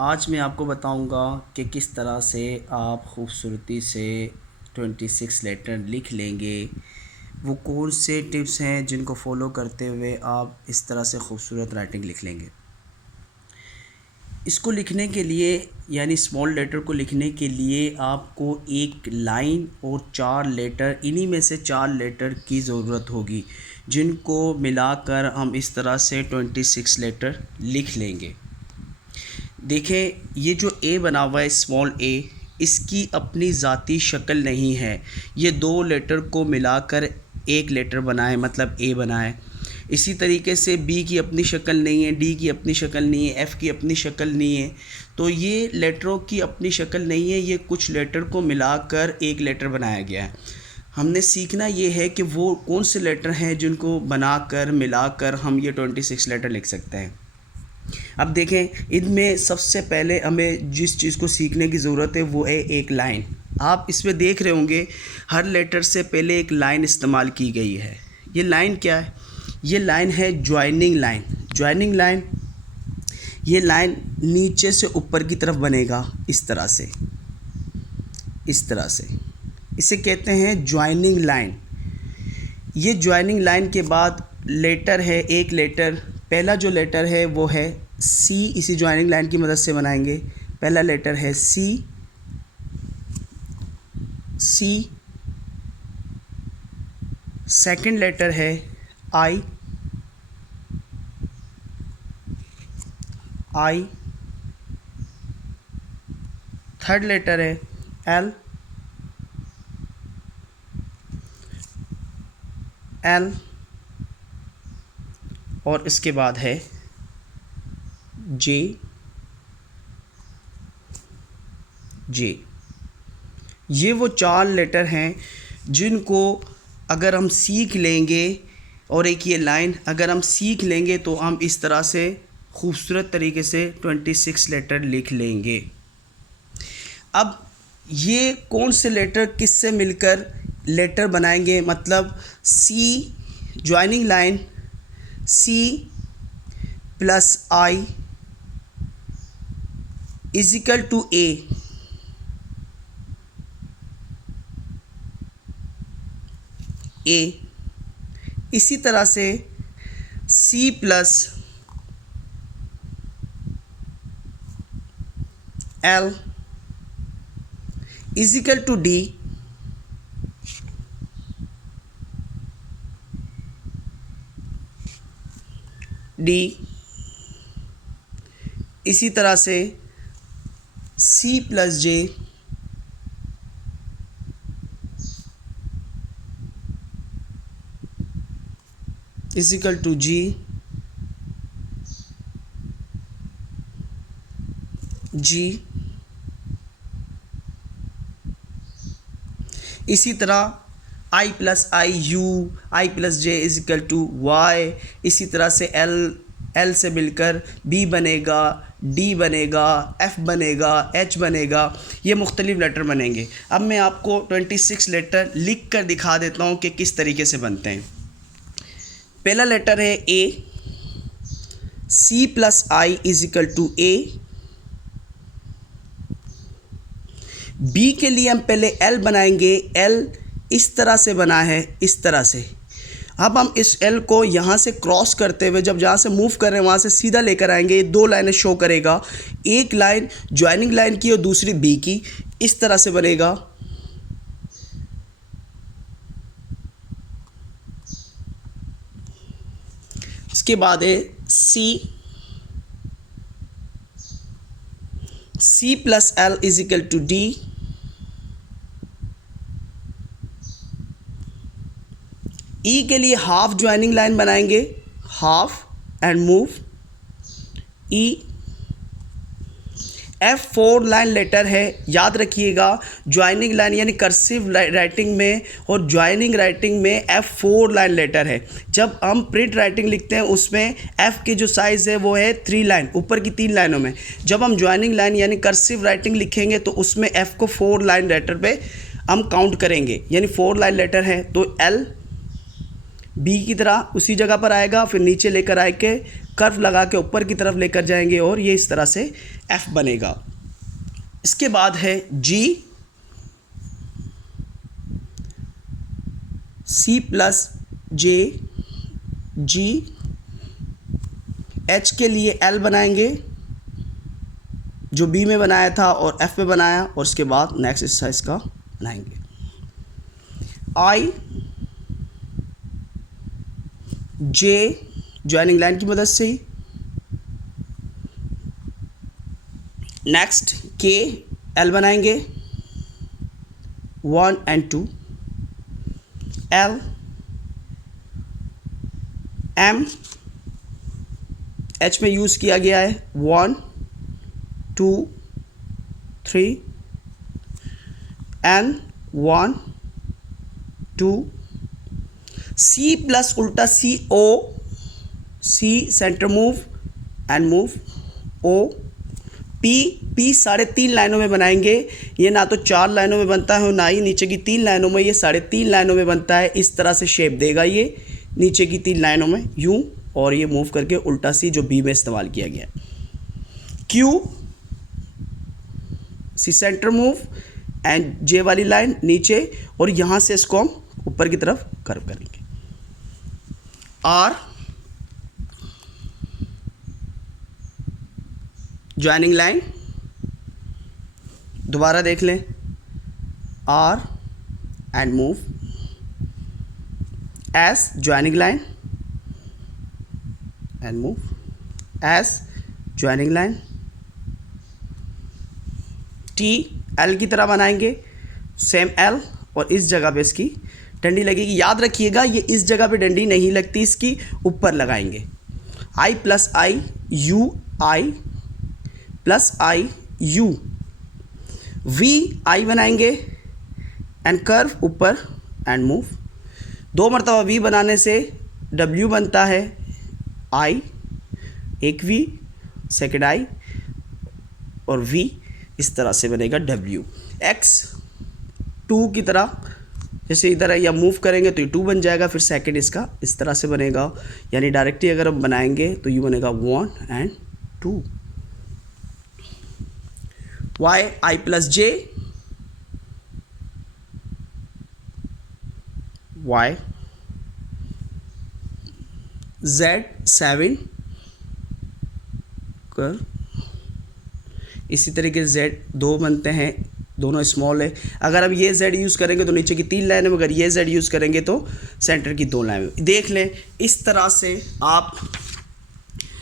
आज मैं आपको बताऊंगा कि किस तरह से आप खूबसूरती से 26 लेटर लिख लेंगे। वो कौन से टिप्स हैं जिनको फॉलो करते हुए आप इस तरह से खूबसूरत राइटिंग लिख लेंगे। इसको लिखने के लिए यानी स्मॉल लेटर को लिखने के लिए आपको एक लाइन और 4 लेटर, इन्हीं में से 4 लेटर की ज़रूरत होगी जिनको मिलाकर हम इस तरह से 26 लेटर लिख लेंगे। देखें, ये जो ए बना हुआ है स्मॉल ए, इसकी अपनी ज़ाती शक्ल नहीं है। ये 2 लेटर को मिलाकर एक लेटर बना है, मतलब ए बना है। इसी तरीके से बी की अपनी शक्ल नहीं है, डी की अपनी शक्ल नहीं है, एफ़ की अपनी शक्ल नहीं है। तो ये लेटरों की अपनी शक्ल नहीं है, ये कुछ लेटर को मिलाकर एक लेटर बनाया गया है। हमने सीखना ये है कि वो कौन से लेटर हैं जिनको बनाकर मिलाकर हम ये 26 लेटर लिख सकते हैं। अब देखें, इनमें सबसे पहले हमें जिस चीज़ को सीखने की ज़रूरत है वो है एक लाइन। आप इसमें देख रहे होंगे हर लेटर से पहले एक लाइन इस्तेमाल की गई है। ये लाइन क्या है? ये लाइन है ज्वाइनिंग लाइन। ज्वाइनिंग लाइन, ये लाइन नीचे से ऊपर की तरफ बनेगा इस तरह से, इस तरह से। इसे कहते हैं ज्वाइनिंग लाइन। ये ज्वाइनिंग लाइन के बाद लेटर है, एक लेटर, पहला जो लेटर है वो है सी। इसी ज्वाइनिंग लाइन की मदद से बनाएंगे। पहला लेटर है सी, सी। सेकंड लेटर है आई, आई। थर्ड लेटर है एल, एल। और इसके बाद है जे, जे। ये वो 4 लेटर हैं जिनको अगर हम सीख लेंगे, और एक ये लाइन अगर हम सीख लेंगे तो हम इस तरह से खूबसूरत तरीके से 26 लेटर लिख लेंगे। अब ये कौन से लेटर किससे मिलकर लेटर बनाएंगे, मतलब C, joining line C plus I is equal to A. A. इसी तरह से C plus L is equal to D. D. इसी तरह से C plus J is equal to G, G. इसी तरह I plus I U, I plus J is equal to Y. इसी तरह से एल, एल से मिलकर बी बनेगा, डी बनेगा, एफ बनेगा, एच बनेगा। ये मुख्तलिफ लेटर बनेंगे। अब मैं आपको 26 लेटर लिख कर दिखा देता हूँ कि किस तरीके से बनते हैं। पहला लेटर है A, C plus I is equal to A. B के लिए हम पहले एल बनाएंगे। एल इस तरह से बना है, इस तरह से। अब हम इस एल को यहाँ से क्रॉस करते हुए, जब जहाँ से मूव कर रहे हैं वहाँ से सीधा लेकर आएंगे। 2 लाइनें शो करेगा, एक लाइन ज्वाइनिंग लाइन की और दूसरी बी की। इस तरह से बनेगा। इसके बाद है C, C plus L is equal to D. E के लिए हाफ ज्वाइनिंग लाइन बनाएंगे, half and move E. F 4 line letter है, याद रखिएगा। ज्वाइनिंग लाइन यानी कर्सिव राइटिंग में और ज्वाइनिंग राइटिंग में एफ 4 लाइन लेटर है। जब हम प्रिंट राइटिंग लिखते हैं उसमें एफ की जो साइज़ है वो है 3 लाइन, ऊपर की 3 लाइनों में। जब हम ज्वाइनिंग लाइन यानी कर्सिव राइटिंग लिखेंगे तो उसमें एफ को 4 लाइन लेटर पे हम काउंट करेंगे, यानी 4 लाइन लेटर है। तो एल बी की तरह उसी जगह पर आएगा, फिर नीचे लेकर आए के कर्व लगा के ऊपर की तरफ लेकर जाएंगे और ये इस तरह से एफ बनेगा। इसके बाद है जी, सी प्लस जे, जी, एच के लिए एल बनाएंगे जो बी में बनाया था और एफ में बनाया, और उसके बाद नेक्स्ट हिस्सा इसका बनाएंगे। आई, जे ज्वाइनिंग लाइन की मदद से ही, नेक्स्ट के एल बनाएंगे 1 and 2, एल एम एच में यूज़ किया गया है 1 2 3, एन 1 2, सी प्लस उल्टा C O, C center move and move O, P 3.5 लाइनों में बनाएंगे। ये ना तो 4 लाइनों में बनता है और ना ही नीचे की 3 लाइनों में, ये 3.5 लाइनों में बनता है। इस तरह से शेप देगा ये नीचे की 3 लाइनों में यूं, और ये मूव करके उल्टा सी जो बी में इस्तेमाल किया गया। Q, C center move and J वाली लाइन नीचे, और यहाँ से इसको हम ऊपर की तरफ कर्व करेंगे। आर, ज्वाइनिंग लाइन दोबारा देख लें, R and move, S joining line and move, S joining line, T L की तरह बनाएंगे, सेम एल, और इस जगह पे इसकी डंडी लगेगी। याद रखिएगा ये इस जगह पे डंडी नहीं लगती, इसकी ऊपर लगाएंगे। I plus I U, I plus I U, V I बनाएंगे एंड कर्व ऊपर एंड मूव। 2 मरतबा वी बनाने से डब्ल्यू बनता है आई, एक वी, सेकेंड आई, और वी इस तरह से बनेगा डब्ल्यू। एक्स 2 की तरह, जैसे इधर या मूव करेंगे तो ये 2 बन जाएगा, फिर सेकेंड इसका इस तरह से बनेगा, यानी डायरेक्टली अगर हम बनाएंगे तो ये बनेगा 1 and 2। Y I plus J, Y, Z 7 कर, इसी तरीके से जेड 2 बनते हैं, दोनों स्मॉल है। अगर हम ये जेड यूज़ करेंगे तो नीचे की 3 लाइनों में, अगर ये जेड यूज़ करेंगे तो सेंटर की 2 लाइन में। देख लें, इस तरह से आप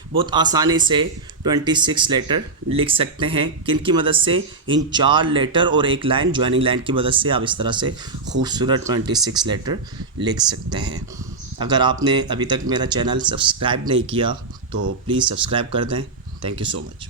बहुत आसानी से 26 लेटर लिख सकते हैं। किन की मदद से? इन 4 लेटर और एक लाइन, ज्वाइनिंग लाइन की मदद से आप इस तरह से खूबसूरत 26 लेटर लिख सकते हैं। अगर आपने अभी तक मेरा चैनल सब्सक्राइब नहीं किया तो प्लीज़ सब्सक्राइब कर दें। Thank you so much.